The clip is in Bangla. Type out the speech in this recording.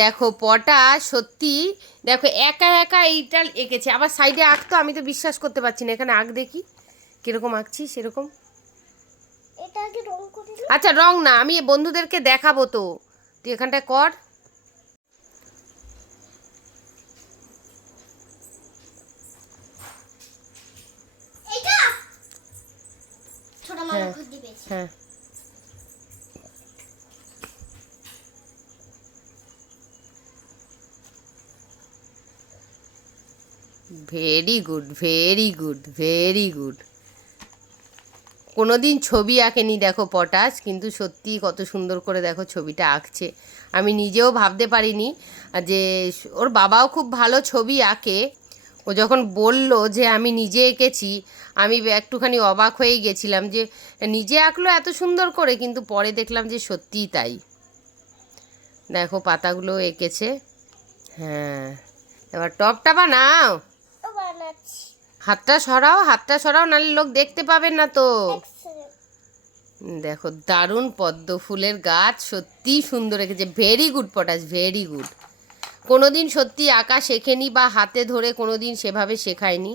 দেখো পটাশ সত্যি, দেখো একা একা এইটা এঁকেছে, আবার সাইডে আঁকতো, আমি তো বিশ্বাস করতে পারছি না। এখানে আঁক দেখি কিরকম আঁকছিস সেরকম। আচ্ছা রং না, আমি বন্ধুদেরকে দেখাবো তো, তুই এখানটায় কর। হ্যাঁ হ্যাঁ very good very good very good. কোনোদিন ছবি আঁকেনি দেখো পটাশ, কিন্তু সত্যি কত সুন্দর করে দেখো ছবিটা আঁকছে। আমি নিজেও ভাবতে পারিনি যে ওর বাবাও খুব ভালো ছবি আঁকে। ও যখন বলল যে আমি নিজে এঁকেছি, আমি একটুখানি অবাক হয়েই গেছিলাম যে নিজে আঁকলো এত সুন্দর করে, কিন্তু পরে দেখলাম যে সত্যিই তাই। দেখো পাতাগুলো এঁকেছে। হ্যাঁ, এবার টপটা বানাও। হাতটা সরাও, হাতটা সরাও, নাহলে লোক দেখতে পাবে না তো। দেখো দারুণ পদ্ম ফুলের গাছ, সত্যিই সুন্দর এঁকেছে। Very good potash, very good. কোনোদিন সত্যি আঁকা শেখেনি বা হাতে ধরে কোনোদিন সেভাবে শেখায়নি।